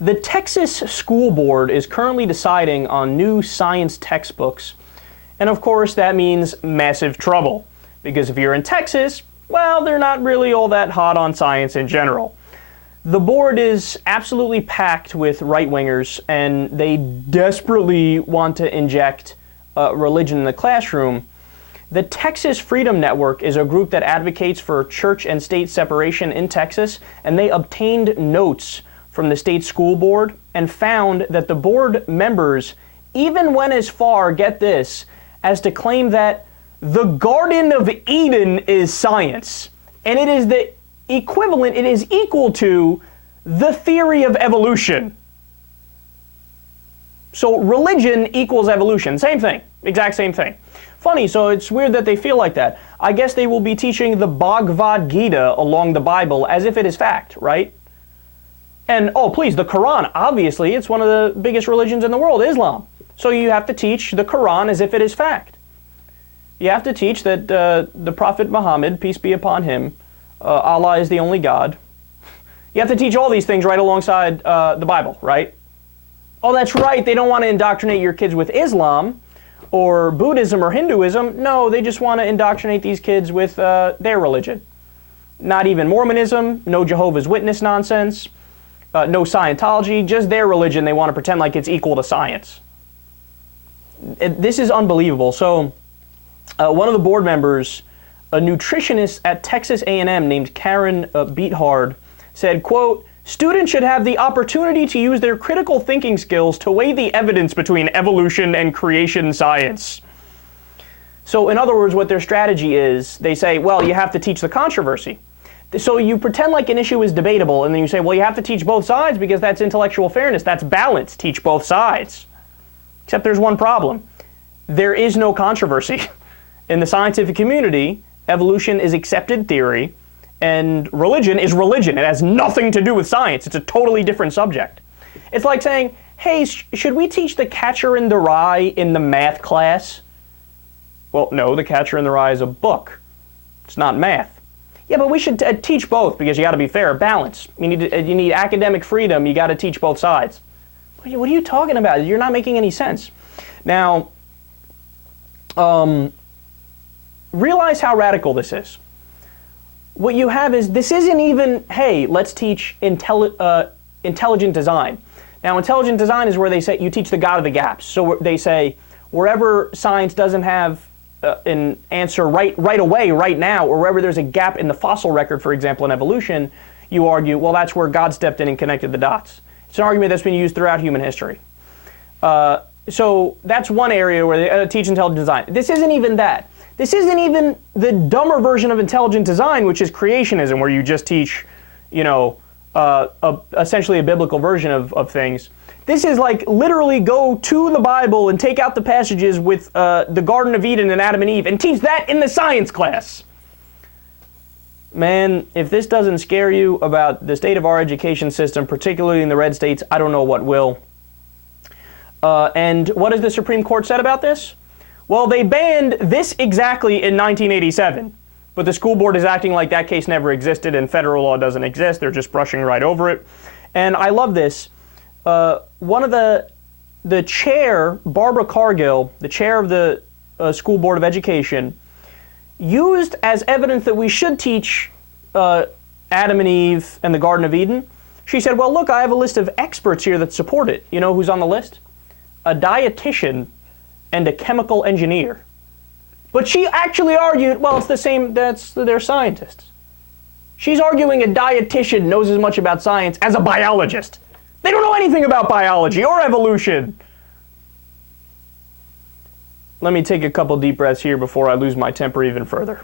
The Texas School Board is currently deciding on new science textbooks, and of course that means massive trouble, because if you're in Texas, well, they're not really all that hot on science in general. The board is absolutely packed with right-wingers, and they desperately want to inject religion in the classroom. The Texas Freedom Network is a group that advocates for church and state separation in Texas, and they obtained notes from the state school board and found that the board members even went as far, get this, as to claim that the Garden of Eden is science. And it is the equivalent, it is equal to the theory of evolution. So religion equals evolution. Same thing, exact same thing. Funny, so it's weird that they feel like that. I guess they will be teaching the Bhagavad Gita along the Bible as if it is fact, right? And, oh, please, the Quran, obviously, it's one of the biggest religions in the world, Islam. So you have to teach the Quran as if it is fact. You have to teach that the Prophet Muhammad, peace be upon him, Allah is the only God. You have to teach all these things right alongside the Bible, right? Oh, that's right, they don't want to indoctrinate your kids with Islam or Buddhism or Hinduism. No, they just want to indoctrinate these kids with their religion. Not even Mormonism, no Jehovah's Witness nonsense. No Scientology, just their religion. They want to pretend like it's equal to science. This is unbelievable. So one of the board members, a nutritionist at Texas A&M named Karen Beathard, said, quote, "Students should have the opportunity to use their critical thinking skills to weigh the evidence between evolution and creation science." So in other words, what their strategy is, they say, well, you have to teach the controversy. So you pretend like an issue is debatable, and then you say, well, you have to teach both sides because that's intellectual fairness, that's balance, teach both sides. Except there's one problem. There is no controversy. In the scientific community, evolution is accepted theory, and religion is religion. It has nothing to do with science. It's a totally different subject. It's like saying, hey, should we teach The Catcher in the Rye in the math class? Well, no, The Catcher in the Rye is a book. It's not math. Yeah, but we should teach both because you got to be fair, balance. You need academic freedom. You got to teach both sides. What are you talking about? You're not making any sense. Now, realize how radical this is. What you have is, this isn't even, hey, let's teach intelligent design. Now, intelligent design is where they say you teach the God of the gaps. So they say wherever science doesn't have an answer right away, right now, or wherever there's a gap in the fossil record, for example, in evolution, you argue, well, that's where God stepped in and connected the dots. It's an argument that's been used throughout human history. So that's one area where they teach intelligent design. This isn't even that. This isn't even the dumber version of intelligent design, which is creationism, where you just teach, essentially a biblical version of things. This is like literally go to the Bible and take out the passages with the Garden of Eden and Adam and Eve and teach that in the science class. Man, if this doesn't scare you about the state of our education system, particularly in the red states, I don't know what will. And what has the Supreme Court said about this? Well, they banned this exactly in 1987, but the school board is acting like that case never existed and federal law doesn't exist. They're just brushing right over it. And I love this. One of the chair, Barbara Cargill, the chair of the School Board of Education, used as evidence that we should teach Adam and Eve and the Garden of Eden. She said, well, look, I have a list of experts here that support it. You know who's on the list? A dietitian and a chemical engineer. But she actually argued, well, it's the same, they're scientists. She's arguing a dietitian knows as much about science as a biologist. They don't know anything about biology or evolution. Let me take a couple deep breaths here before I lose my temper even further.